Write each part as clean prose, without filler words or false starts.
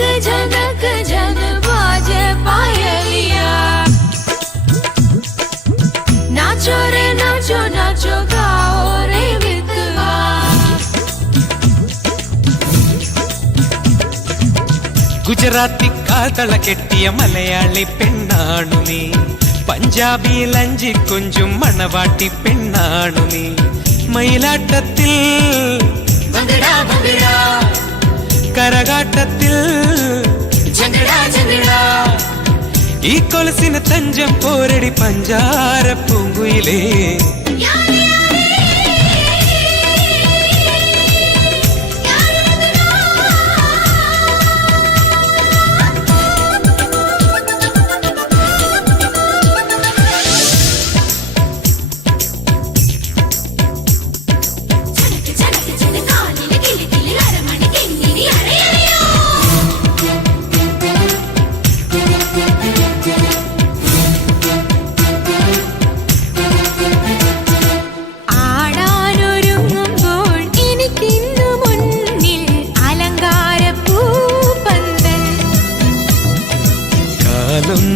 झनक झन बाजे पायलिया नाचो रे नाचो नाचो गाओ रे विधवा ഗുജറാത്തി കാതള കെട്ടിയ മലയാളി പെണ്ണാണു നീ പഞ്ചാബി ലഞ്ചി കൊഞ്ചും മണവാട്ടി പെണ്ണാണു നീ മയിലാട്ടത്തിൽ കരകാട്ടത്തിൽ ഈ കൊലസിന് തഞ്ചം പോരടി പഞ്ചാര പൂങ്കുയിലേ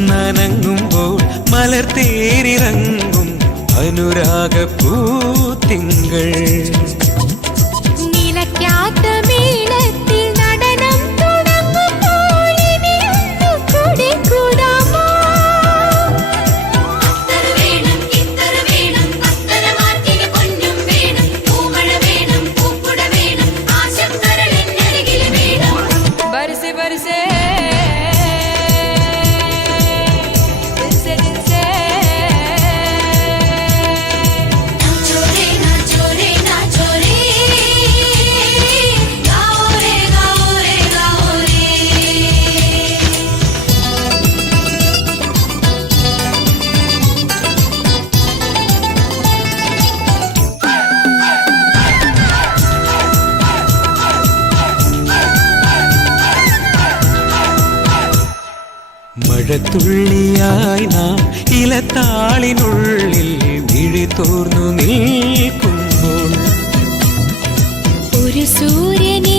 നനങ്ങുമ്പോൾ മലർ തേരിറങ്ങും അനുരാഗ പൂത്തിങ്കൾ നിലയ്ക്കാത്ത മേളത്തിൽ നടനം തുടങ്ങുമ്പോൾ ഇനിയൊന്നു കൂടെ കൂടാമോ അത്തര വേണം ഇത്തര വേണം അത്തര മാറ്റിന് പൊന്നും വേണം പൂമഴ വേണം പൂക്കുട വേണം ആശക്കരളിനരികിൽ വേണം ബർസെ ബർസെ മഴത്തുള്ളിയായി നാം ഇലത്താളിനുള്ളിൽ വിഴി തോർന്നു നിൽക്കുമ്പോൾ ഒരു സൂര്യനെ